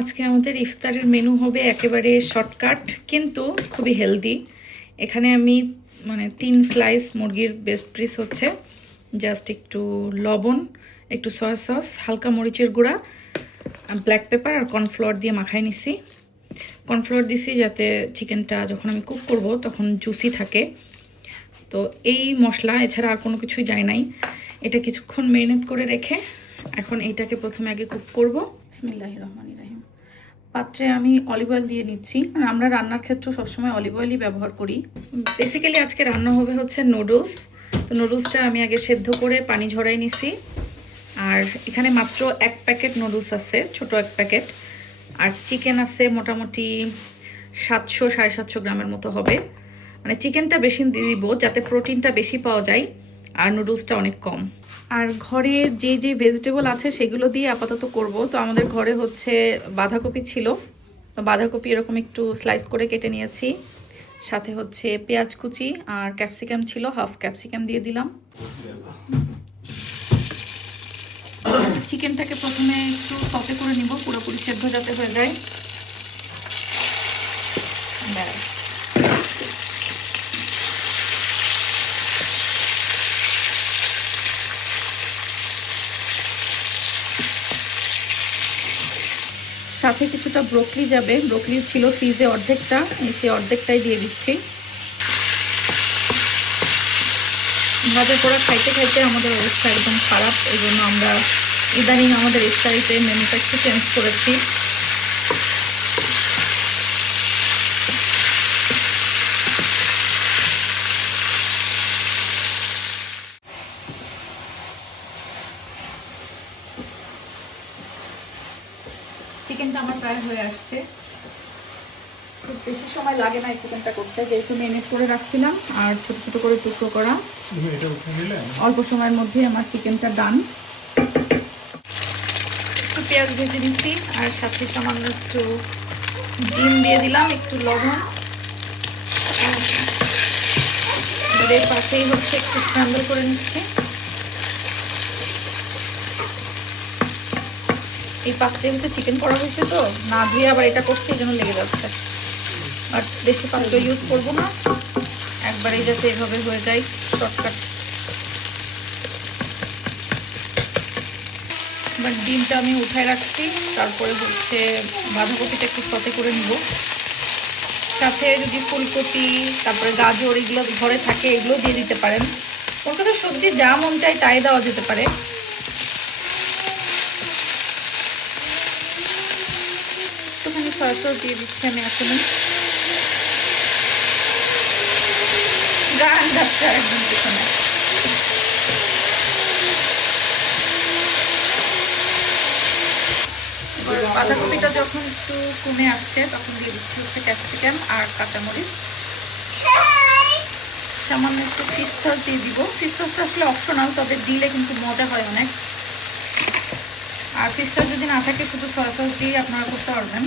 আজকে আমাদের ইফতারের মেনু হবে একেবারে শর্টকাট কিন্তু খুবই হেলদি। এখানে আমি 3 স্লাইস মুরগির বেস্ট পিস হচ্ছে, জাস্ট একটু লবণ, একটু সয়া সস, হালকা মরিচের গুঁড়া, ব্ল্যাক পেপার আর কর্নফ্লাওয়ার দিয়ে মাখাই নিছি। কর্নফ্লাওয়ার দিছি যাতে চিকেনটা যখন আমি কুক করব তখন জুসি থাকে। তো এই মশলা এছাড়া আর কোনো কিছুই যায় নাই। এটা কিছুক্ষণ ম্যারিনেট করে রেখে এখন এইটাকে প্রথমে আগে কুক করব। বিসমিল্লাহির রহমানির রহিম। পাত্রে আমি অলিভ অয়েল দিয়ে নিচ্ছি। আমরা রান্নার ক্ষেত্রে সবসময় অলিভ অয়েলই ব্যবহার করি। বেসিক্যালি আজকে রান্না হবে হচ্ছে নুডলস। তো নুডলসটা আমি আগে সেদ্ধ করে পানি ঝরাই নিছি। আর এখানে মাত্র 1 প্যাকেট নুডলস আছে, ছোট 1 প্যাকেট। আর চিকেন আছে মোটামুটি 700-750 গ্রামের মতো হবে। মানে চিকেনটা বেশি দিব যাতে প্রোটিনটা বেশি পাওয়া যায় আর নুডলসটা অনেক কম। আর ঘরে যে যে ভেজিটেবল আছে সেগুলো দিয়ে আপাতত করব। তো আমাদের ঘরে হচ্ছে বাঁধাকপি ছিল, তো বাঁধাকপি এরকম একটু স্লাইস করে কেটে নিয়েছি। সাথে হচ্ছে পেঁয়াজ কুচি আর ক্যাপসিকাম ছিল, হাফ ক্যাপসিকাম দিয়ে দিলাম। চিকেনটাকে প্রথমে একটু সতে করে নিব, পুরোপুরি সেদ্ধ যাতে হয়ে যায়। ব্যাস। সাথে কিছুটা ব্রোকলি যাবে, ব্রোকলি ছিল ফ্রিজে অর্ধেকটা, সেই অর্ধেকটাই দিয়ে দিচ্ছি। ভাজা পোড়া খাইতে খাইতে আমাদের অবস্থা একদম খারাপ, এই জন্য আমরা ইদানিং আমাদের ইফতারিতে মেনুটা একটু চেঞ্জ করেছি। চিকেনটা আমার প্রায় হয়ে আসছে, খুব বেশি সময় লাগে না এই চিকেনটা করতে, যেহেতু ম্যারিনেট করে রাখছিলাম আর ছোট ছোট করে টুকরো করা। অল্প সময়ের মধ্যে আমার চিকেনটা ডান। একটু পেঁয়াজ ভেজে নিচ্ছি আর সাথে সামান্য একটু ডিম দিয়ে দিলাম, একটু লবণ। এর পাশেই হচ্ছে একটু স্ক্র্যাম্বল করে নিচ্ছি। এই পাত্রে হচ্ছে চিকেন করা হয়েছে, তো না ধুয়ে আবার এটা করতে এই জন্য লেগে যাচ্ছে। আর বেশি পাত্র ইউজ করবো না, একবারেই যাতে এভাবে হয়ে যায় শর্টকাট। এবার ডিমটা আমি উঠায় রাখছি, তারপরে হচ্ছে বাঁধাকপিটা একটু সতে করে নিব। সাথে যদি ফুলকপি, তারপরে গাজর এগুলো ঘরে থাকে এগুলো দিয়ে দিতে পারেন। ওর কথা সবজি যা মন চায় তাই দেওয়া যেতে পারে। একটুখানি সয়া সস দিয়ে দিচ্ছি আমি এখনই। গান যাচ্ছে একদম পিছনে। বাঁধাকপিটা যখন একটু কমে আসছে তখন দিয়ে দিচ্ছি হচ্ছে ক্যাপসিকাম আর কাঁচামরিচ। সামান্য একটু ফিশ সস দিয়ে দিব। ফিশ সসটা আসলে অপশনাল, তবে দিলে কিন্তু মজা হয় অনেক। আর ফিশ সস যদি না থাকে শুধু সয়া সস দিয়ে আপনারা করতে পারবেন।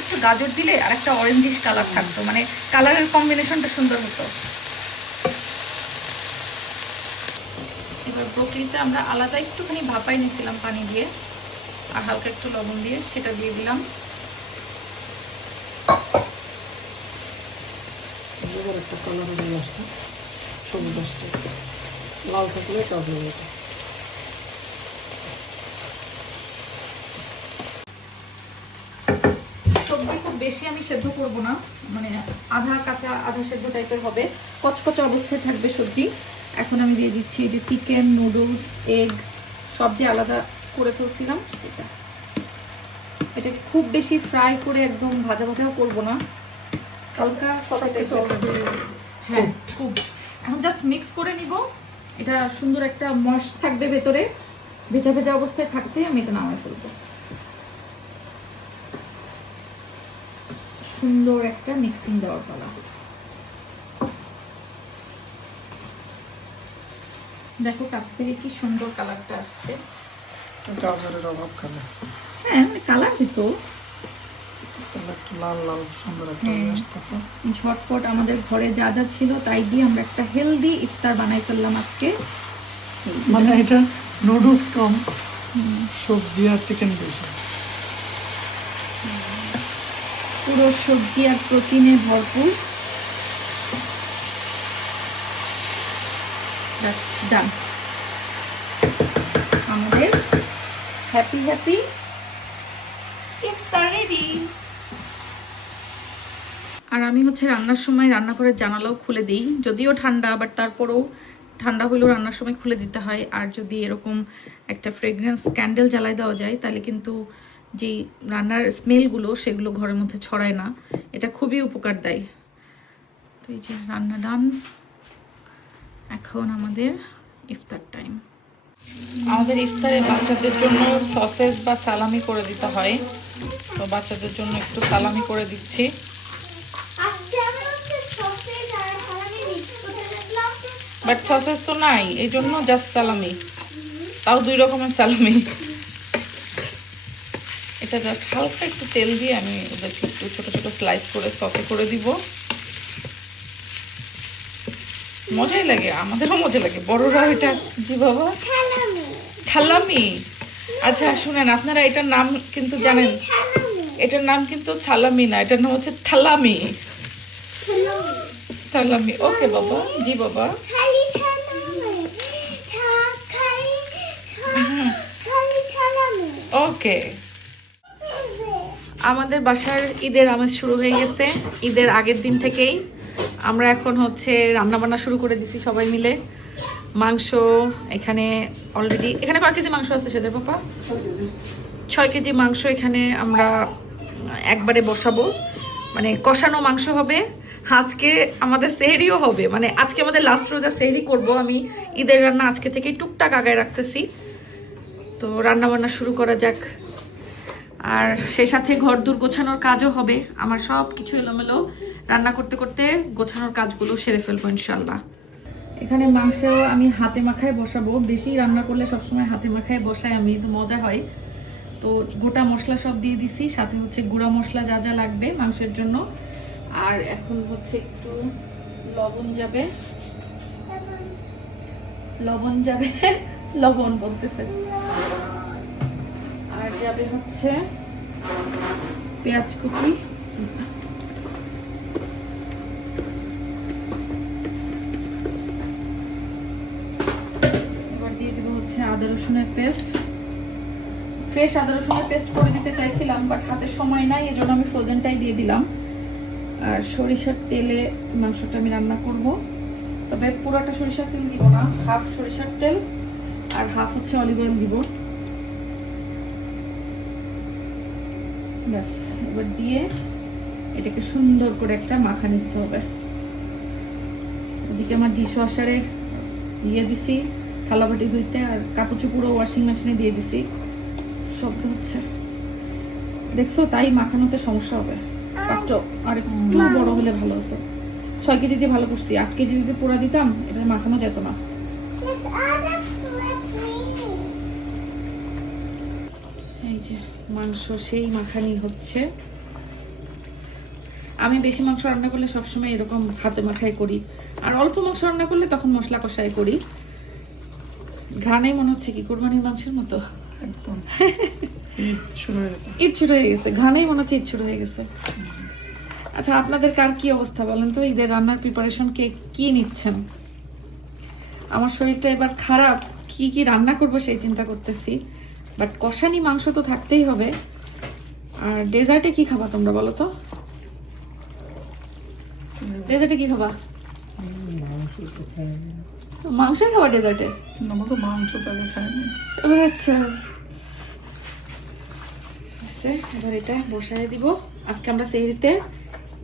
একটু গাজর দিলে আর একটা অরেঞ্জিশ কালার থাকতো, মানে কালারের কম্বিনেশনটা সুন্দর হতো। এবার ব্রোকলিটা আমরা আলাদা একটুখানি ভাপাই নিয়েছিলাম পানি দিয়ে আর হালকা একটু লবণ দিয়ে, সেটা দিয়ে দিলাম। একটা কালার হয়ে আসছে, সবুজ আসছে, লাল থাকলে টক হয়ে যেত। সবজি খুব বেশি আমি সেদ্ধ করব না, মানে আধা কাঁচা আধা সেদ্ধ টাইপের হবে, কচকচা অবস্থায় থাকবে সবজি। এখন আমি দিয়ে দিচ্ছি এই যে চিকেন, নুডলস, এগ সব যে আলাদা করে ফেলছিলাম সেটা। এটা খুব বেশি ফ্রাই করে একদম ভাজা ভাজাও করব না, হালকা হ্যাঁ খুব। এখন জাস্ট মিক্স করে নিব, এটা সুন্দর একটা মশ থাকবে ভেতরে, ভেজা ভেজা অবস্থায় থাকতে আমি এটা নামাই ফেলবো। সুন্দর একটা মিক্সিং দেওয়ার পালা। দেখো কাছ থেকে কি সুন্দর কালারটা আসছে। গাজরের অভাব খাবে, হ্যাঁ কালার দিত একটু লাল লাল সুন্দর একটা আসতেছে। ঝটপট আমাদের ঘরে যা যা ছিল তাই দিয়ে আমরা একটা হেলদি ইফতার বানাই ফেললাম আজকে। মানে এটা নুডলস কম, সবজি আর চিকেন বেশি। পুরো সবজি আর প্রোটিনে ভরপুর। ব্যাস ডান, আমাদের হ্যাপি হ্যাপি ইফতার রেডি। আর আমি হচ্ছে রান্নার সময় রান্নাঘরের জানালাও খুলে দিই, যদিও ঠান্ডা, বাট তারপরেও ঠান্ডা হলেও রান্নার সময় খুলে দিতে হয়। আর যদি এরকম একটা ফ্রেগরেন্স ক্যান্ডেল জ্বালায় দেওয়া যায় তাহলে কিন্তু যেই রান্নার স্মেলগুলো সেগুলো ঘরের মধ্যে ছড়ায় না, এটা খুবই উপকার দেয়। তো এই যে রান্না ডান, এখন আমাদের ইফতার টাইম। আমাদের ইফতারে বাচ্চাদের জন্য সসেজ বা সালামি করে দিতে হয়, তো বাচ্চাদের জন্য একটু সালামি করে দিচ্ছি। বাট সসেজ তো নাই, এই জন্য জাস্ট সালামি, তাও 2 রকমের সালামি। এটা জাস্ট হালকা একটু তেল দিয়ে আমি ওদেরকে একটু ছোট ছোট স্লাইস করে সসে করে দিব। মজাই লাগে, আমাদেরও মজা লাগে, বড়রা এটা। জি বাবা, থালামি। আচ্ছা শুনেন, আপনারা এটার নাম কিন্তু জানেন, এটার নাম কিন্তু সালামি না, এটার নাম হচ্ছে থালামি। থালামি, ওকে বাবা। জি বাবা। ওকে। আমাদের বাসার ঈদের আমেজ শুরু হয়ে গেছে ঈদের আগের দিন থেকেই। আমরা এখন হচ্ছে রান্না বান্না শুরু করে দিছি সবাই মিলে। মাংস এখানে অলরেডি, এখানে কয় কেজি মাংস আছে সেদের পাপা? 6 কেজি মাংস এখানে আমরা একবারে বসাবো, মানে কষানো মাংস হবে। আজকে আমাদের সেহরিও হবে, মানে আজকে আমাদের লাস্ট রোজা সেহরি করব। আমি ঈদের রান্না আজকে থেকে টুকটাক আগায় রাখতেছি, তো রান্না বান্না শুরু করা যাক। আর সেই সাথে ঘর দূর গোছানোর কাজও হবে আমার, সব কিছু এলোমেলো রান্না করতে করতে গোছানোর কাজগুলো সেরে ফেলবো ইনশাল্লাহ। এখানে মাংসেও আমি হাতে মাখায় বসাবো, বেশি রান্না করলে সবসময় হাতে মাখায় বসাই আমি, তো মজা হয়। তো গোটা মশলা সব দিয়ে দিছি, সাথে হচ্ছে গুঁড়া মশলা যা যা লাগবে মাংসের জন্য। আর এখন হচ্ছে একটু লবণ যাবে, লবণ যাবে লবণ বলতেছে। আর যাবে হচ্ছে পেঁয়াজ কুচি, এবার দিয়ে দিব হচ্ছে আদা রসুনের পেস্ট। ফ্রেশ আদা রসুনের পেস্ট করে দিতে চাইছিলাম, বাট হাতে সময় নাই, এজন্য আমি ফ্রোজেনটাই দিয়ে দিলাম। আর সরিষার তেলে মাংসটা আমি রান্না করব, তবে পুরোটা সরিষার তেল দিব না, হাফ সরিষার তেল আর হাফ হচ্ছে অলিভ অয়েল দিব। ব্যাস, এবার দিয়ে এটাকে সুন্দর করে একটা মাখা নিতে হবে। ওদিকে আমার ডিশ ওয়াশারে দিয়ে দিছি থালাবাটি ধুইতে, আর কাপড় চোপড়ও ওয়াশিং মেশিনে দিয়ে দিছি। শব্দ হচ্ছে দেখছো, তাই মাখানোতে সমস্যা হবে। পাত্র আর একটু বড় হলে ভালো হতো। 6 কেজি দিয়ে ভালো করছি, 8 কেজি যদি পোড়া দিতাম এটা মাখানো যেত না। এই যে মাংস সেই মাখানি হচ্ছে। আমি বেশি মাংস রান্না করলে সবসময় এরকম হাতে মাখাই করি, আর অল্প মাংস রান্না করলে তখন মশলা কষাই করি। ঘ্রাণে মনে হচ্ছে কি কুরবানির মাংসের মতো, একদম ঈদ শুরু হয়ে গেছে। ঈদ শুরু হয়ে গেছে, ঘ্রাণেই মনে হচ্ছে ঈদ শুরু হয়ে গেছে। আচ্ছা, আপনাদের কার কি অবস্থা বলেন তো? ঈদের রান্নার প্রিপারেশন কে কি নিচ্ছেন? আমার শরীরটা এবার খারাপ, কি কি রান্না করব সেই চিন্তা করতেছি। বাট কষানি মাংস তো থাকতেই হবে। আর ডেজার্টে কি খাবা তোমরা বলো তো? ডেজার্টে কি খাবা? মাংস খাবা ডেজার্টে? আমরা তো মাংস তাকে খাইনি। আচ্ছা, এবার এটা বসায় দিব। আজকে আমরা সেহরিতে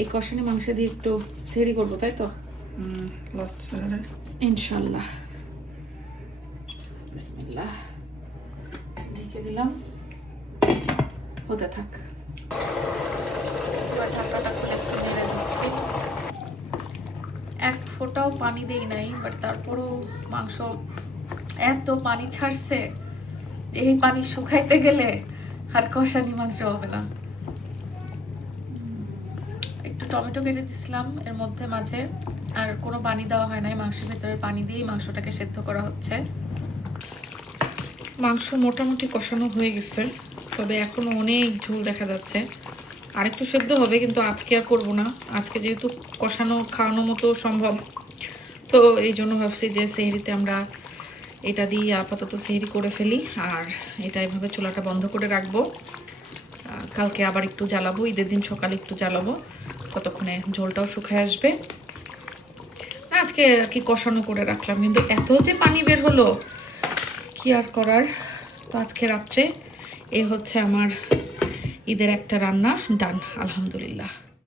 এই কষানি মাংস দিয়ে একটু সেহরি করবো, তাই তো? লাস্ট স্যালাডে ইনশাল্লাহ। বিসমিল্লাহ, ঢেকে দিলাম, হতে থাক। ঢাকাটা খুলে একটু নেড়ে দিচ্ছি। এক ফোঁটাও পানি দেই নাই, বাট তারপরও মাংস এত পানি ছাড়ছে, এই পানি শুকাইতে গেলে আর কষানি মাংস হবে না। একটু টমেটো কেটে দিছিলাম এর মধ্যে মাঝে, আর কোনো পানি দেওয়া হয় নাই, মাংসের ভেতরে পানি দিয়েই মাংসটাকে সেদ্ধ করা হচ্ছে। মাংস মোটামুটি কষানো হয়ে গেছে, তবে এখনও অনেক ঝোল দেখা যাচ্ছে। আরেকটু সেদ্ধ হবে, কিন্তু আজকে আর করবো না। আজকে যেহেতু কষানো খাওয়ানো মতো সম্ভব, তো এই জন্য ভাবছি যে সেহরিতে আমরা এটা দিয়ে আপাতত সেহরি করে ফেলি, আর এটা এভাবে চুলাটা বন্ধ করে রাখবো। কালকে আবার একটু জ্বালাবো, ঈদের দিন সকালে একটু জ্বালাবো, ততক্ষণে ঝোলটাও শুকায় আসবে। আজকে আর কি কষানো করে রাখলাম, কিন্তু এত যে পানি বের হলো কি আর করার। তো আজকে রাত্রে এই হচ্ছে আমার ঈদের একটা রান্না ডান, আলহামদুলিল্লাহ।